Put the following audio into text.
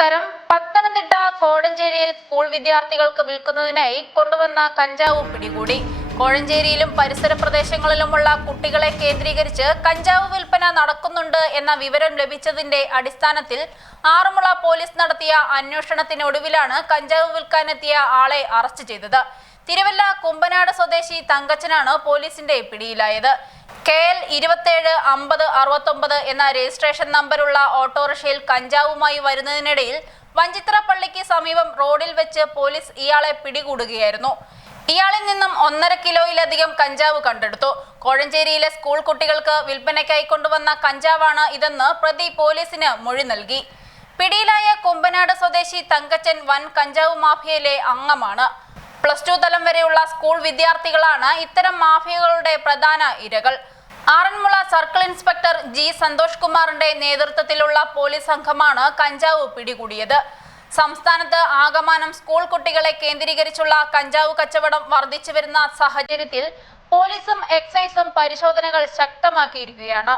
നമസ്കാരം. പത്തനംതിട്ട കോഴഞ്ചേരിയിൽ സ്കൂൾ വിദ്യാർത്ഥികൾക്ക് വിൽക്കുന്നതിനായി കൊണ്ടുവന്ന കഞ്ചാവ് പിടികൂടി. കോഴഞ്ചേരിയിലും പരിസര പ്രദേശങ്ങളിലുമുള്ള കുട്ടികളെ കേന്ദ്രീകരിച്ച് കഞ്ചാവ് വിൽപ്പന നടക്കുന്നുണ്ട് എന്ന വിവരം ലഭിച്ചതിന്റെ അടിസ്ഥാനത്തിൽ ആറന്മുള പോലീസ് നടത്തിയ അന്വേഷണത്തിനൊടുവിലാണ് കഞ്ചാവ് വിൽക്കാനെത്തിയ ആളെ അറസ്റ്റ് ചെയ്തത്. തിരുവല്ല കുമ്പനാട് സ്വദേശി തങ്കച്ചനാണ് പോലീസിന്റെ പിടിയിലായത്. KL 275069 എന്ന രജിസ്ട്രേഷൻ നമ്പറുള്ള ഓട്ടോറിക്ഷയിൽ കഞ്ചാവുമായി വരുന്നതിനിടയിൽ വഞ്ചിത്ര പള്ളിക്ക് സമീപം റോഡിൽ വെച്ച് പോലീസ് ഇയാളെ പിടികൂടുകയായിരുന്നു. ഇയാളിൽ നിന്നും 1.5 കിലോയിലധികം കഞ്ചാവ് കണ്ടെടുത്തു. കോഴഞ്ചേരിയിലെ സ്കൂൾ കുട്ടികൾക്ക് വിൽപ്പനയ്ക്കായി കൊണ്ടുവന്ന കഞ്ചാവാണ് ഇതെന്ന് പ്രതി പോലീസിന് മൊഴി നൽകി. പിടിയിലായ കുമ്പനാട് സ്വദേശി തങ്കച്ചൻ വൻ കഞ്ചാവ് മാഫിയയിലെ അംഗമാണ്. +2 തലം വരെയുള്ള സ്കൂൾ വിദ്യാർത്ഥികളാണ് ഇത്തരം മാഫിയകളുടെ പ്രധാന ഇരകൾ. Aranmula circle inspector G Santhosh കുമാറിന്റെ നേതൃത്വത്തിലുള്ള പോലീസ് സംഘമാണ് കഞ്ചാവ് പിടികൂടിയത്. സംസ്ഥാനത്ത് ആകമാനം സ്കൂൾ കുട്ടികളെ കേന്ദ്രീകരിച്ചുള്ള കഞ്ചാവ് കച്ചവടം വർദ്ധിച്ചു വരുന്ന സാഹചര്യത്തിൽ പോലീസും എക്സൈസും പരിശോധനകൾ ശക്തമാക്കിയിരിക്കുകയാണ്.